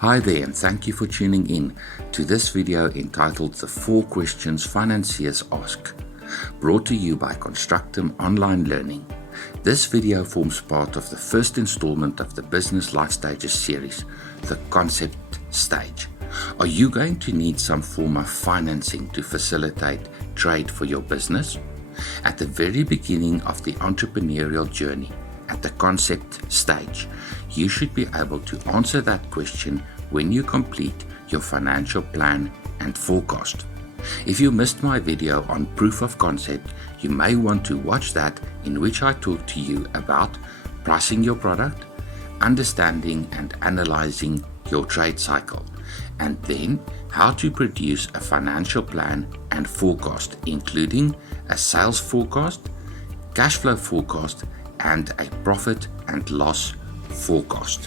Hi there, and thank you for tuning in to this video entitled The 4 Questions Financiers Ask, brought to you by Constructum Online Learning. This video forms part of the first installment of the Business Life Stages series, the Concept Stage. Are you going to need some form of financing to facilitate trade for your business? At the very beginning of the entrepreneurial journey, at the concept stage, you should be able to answer that question when you complete your financial plan and forecast. If you missed my video on proof of concept, you may want to watch that, in which I talk to you about pricing your product, understanding and analyzing your trade cycle, and then how to produce a financial plan and forecast, including a sales forecast, cash flow forecast, and a profit and loss forecast.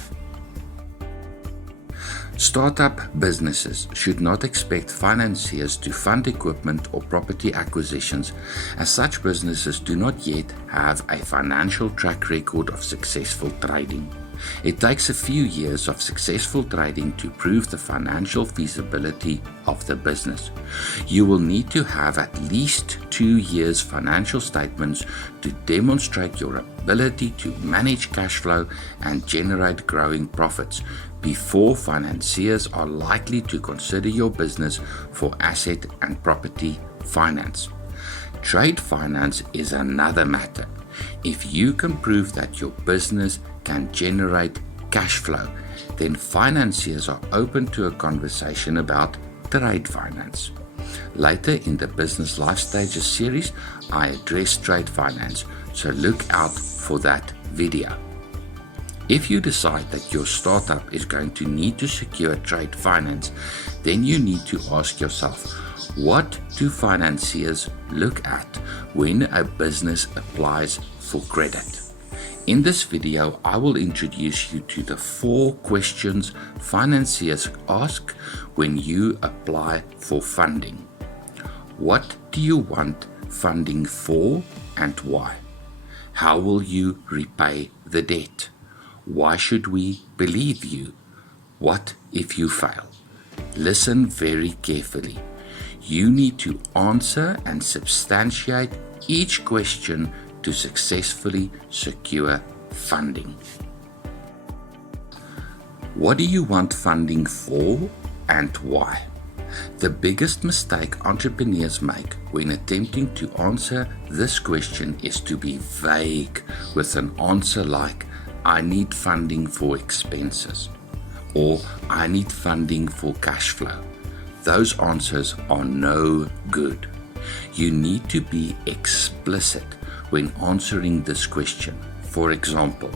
Startup businesses should not expect financiers to fund equipment or property acquisitions, as such businesses do not yet have a financial track record of successful trading. It takes a few years of successful trading to prove the financial feasibility of the business. You will need to have at least 2 years financial statements to demonstrate your ability to manage cash flow and generate growing profits before financiers are likely to consider your business for asset and property finance. Trade finance is another matter. If you can prove that your business can generate cash flow, then financiers are open to a conversation about trade finance. Later in the Business Life Stages series, I address trade finance, so look out for that video. If you decide that your startup is going to need to secure trade finance, then you need to ask yourself, what do financiers look at when a business applies for credit? In this video, I will introduce you to the 4 questions financiers ask when you apply for funding. What do you want funding for and why? How will you repay the debt? Why should we believe you? What if you fail? Listen very carefully. You need to answer and substantiate each question to successfully secure funding. What do you want funding for and why? The biggest mistake entrepreneurs make when attempting to answer this question is to be vague with an answer like, I need funding for expenses, or I need funding for cash flow. Those answers are no good. You need to be explicit when answering this question. For example,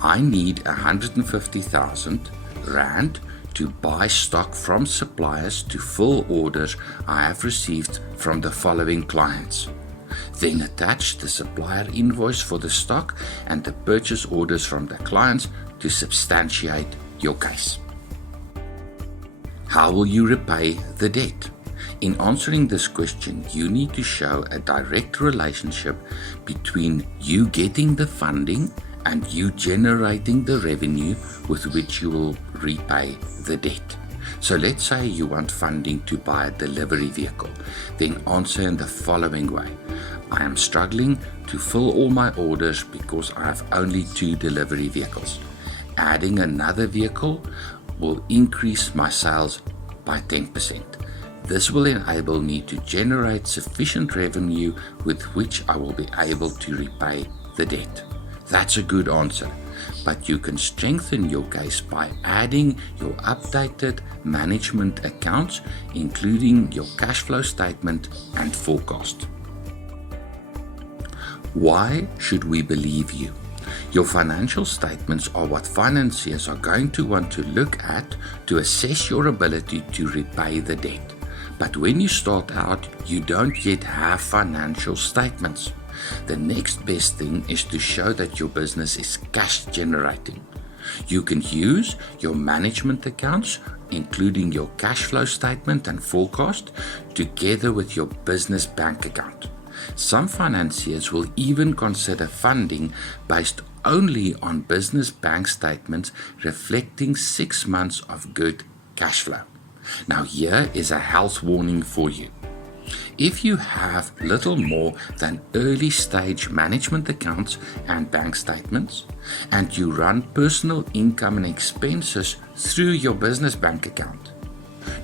I need 150,000 Rand to buy stock from suppliers to fill orders I have received from the following clients. Then attach the supplier invoice for the stock and the purchase orders from the clients to substantiate your case. How will you repay the debt? In answering this question, you need to show a direct relationship between you getting the funding and you generating the revenue with which you will repay the debt. So let's say you want funding to buy a delivery vehicle. Then answer in the following way. I am struggling to fill all my orders because I have only 2 delivery vehicles. Adding another vehicle will increase my sales by 10%. This will enable me to generate sufficient revenue with which I will be able to repay the debt. That's a good answer, but you can strengthen your case by adding your updated management accounts, including your cash flow statement and forecast. Why should we believe you? Your financial statements are what financiers are going to want to look at to assess your ability to repay the debt. But when you start out, you don't yet have financial statements. The next best thing is to show that your business is cash generating. You can use your management accounts, including your cash flow statement and forecast, together with your business bank account. Some financiers will even consider funding based only on business bank statements reflecting 6 months of good cash flow. Now here is a health warning for you. If you have little more than early stage management accounts and bank statements, and you run personal income and expenses through your business bank account,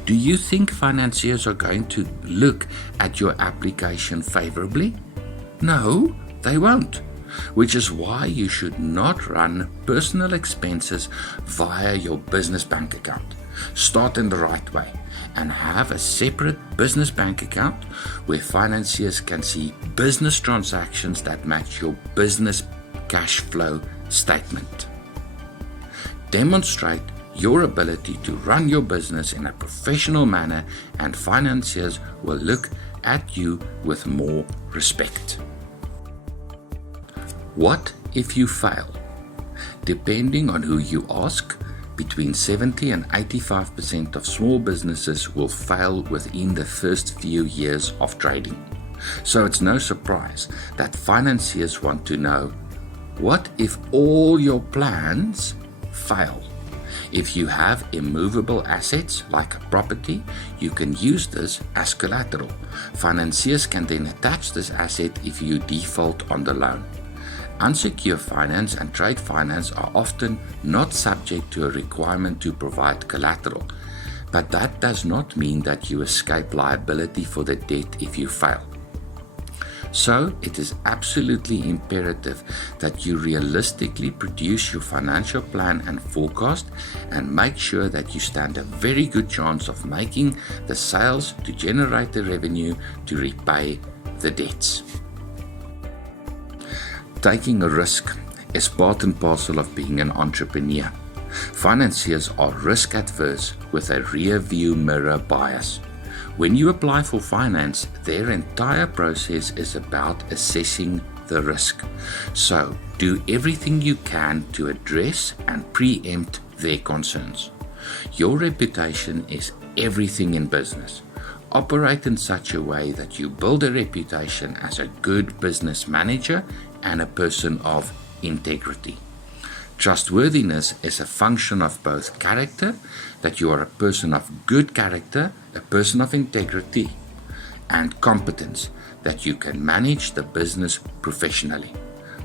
do you think financiers are going to look at your application favorably? No, they won't, which is why you should not run personal expenses via your business bank account. Start in the right way and have a separate business bank account where financiers can see business transactions that match your business cash flow statement. Demonstrate your ability to run your business in a professional manner, and financiers will look at you with more respect. What if you fail? Depending on who you ask, between 70 and 85% of small businesses will fail within the first few years of trading. So it's no surprise that financiers want to know, what if all your plans fail? If you have immovable assets like a property, you can use this as collateral. Financiers can then attach this asset if you default on the loan. Unsecured finance and trade finance are often not subject to a requirement to provide collateral, but that does not mean that you escape liability for the debt if you fail. So it is absolutely imperative that you realistically produce your financial plan and forecast and make sure that you stand a very good chance of making the sales to generate the revenue to repay the debts. Taking a risk is part and parcel of being an entrepreneur. Financiers are risk adverse with a rear view mirror bias. When you apply for finance, their entire process is about assessing the risk. So do everything you can to address and preempt their concerns. Your reputation is everything in business. Operate in such a way that you build a reputation as a good business manager and a person of integrity. Trustworthiness is a function of both character, that you are a person of good character, a person of integrity, and competence, that you can manage the business professionally.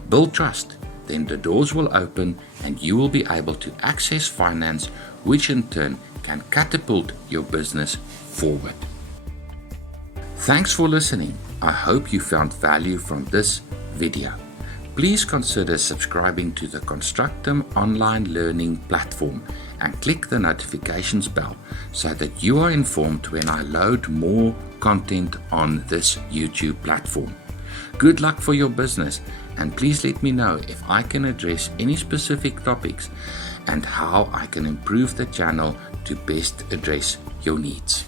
Build trust, then the doors will open and you will be able to access finance, which in turn can catapult your business forward. Thanks for listening. I hope you found value from this video. Please consider subscribing to the Constructum online learning platform and click the notifications bell so that you are informed when I load more content on this YouTube platform. Good luck for your business, and please let me know if I can address any specific topics and how I can improve the channel to best address your needs.